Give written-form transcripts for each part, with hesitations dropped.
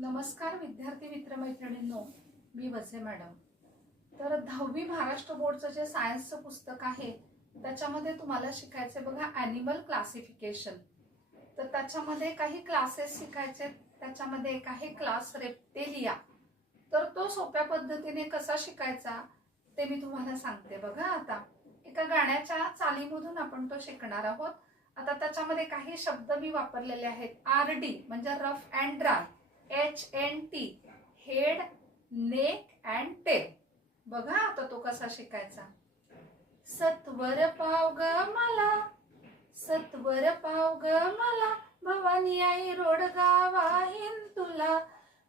नमस्कार विद्यार्थी मित्रमैत्रिणींनो, मी वसे मॅडम। तर 10वी महाराष्ट्र बोर्डचं जे सायन्सचं पुस्तक आहे त्याच्यामध्ये तुम्हाला शिकायचे बघा ॲनिमल क्लासिफिकेशन। तर त्याच्यामध्ये काही क्लासेस शिकायचे, त्याच्यामध्ये एक आहे क्लास रेप्टिलिया। तर तो सोप्या पद्धतीने कसा शिकायचा ते मी तुम्हाला सांगते बघा। आता एका गाण्याच्या चालीमधून आपण तो शिकणार आहोत। आता त्याच्यामध्ये काही शब्द मी वापरलेले आहेत। RD म्हणजे rough and dry, HNT head, neck and tail. बघा आता तो कसा शिकायचा। सत्वर पाव ग मला, सत्वर पाव ग मला, भवानी आई रोडगाव आहेन तुला,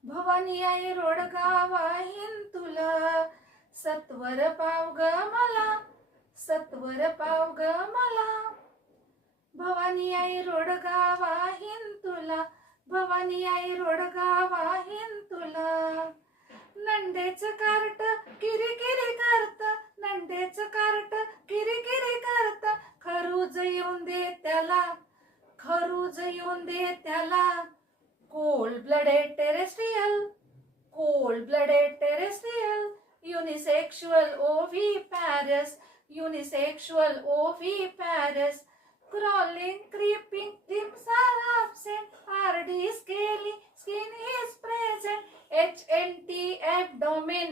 भवानी आई रोडगाव आहेन तुला। सत्वर पाव ग मला, सत्वर पाव ग मला, भवानी आई रोडगाव आहेन तुला, भवानी आई रोडगाव आहेन तुला। नंदेच कार्ट किरी किरी करत, नंदेच कार्ट किरी किरी करत, खरूज येऊन दे त्याला, खरूज येऊन दे त्याला। Cold blooded terrestrial, cold blooded terrestrial, unisexual oviparous, unisexual oviparous. Crawling, creeping, limbs are absent, RD scaly, skin is present, HNT abdomen,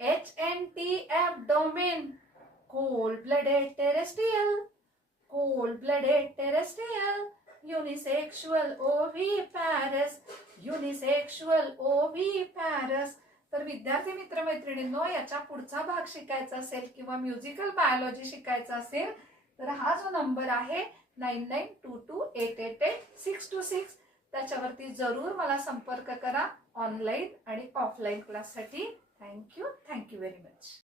HNT abdomen, cold-blooded terrestrial, cold-blooded terrestrial, unisexual oviparous, unisexual oviparous। तर विद्यार्थी मित्रमैत्रिणींनो, याचा पुढचा भाग शिकायचा असेल किंवा musical biology शिकायचा असेल तर हा जो नंबर आहे 9922888626 त्याच्यावरती जरूर मला संपर्क करा, ऑनलाईन आणि ऑफलाईन क्लाससाठी। Thank you very much.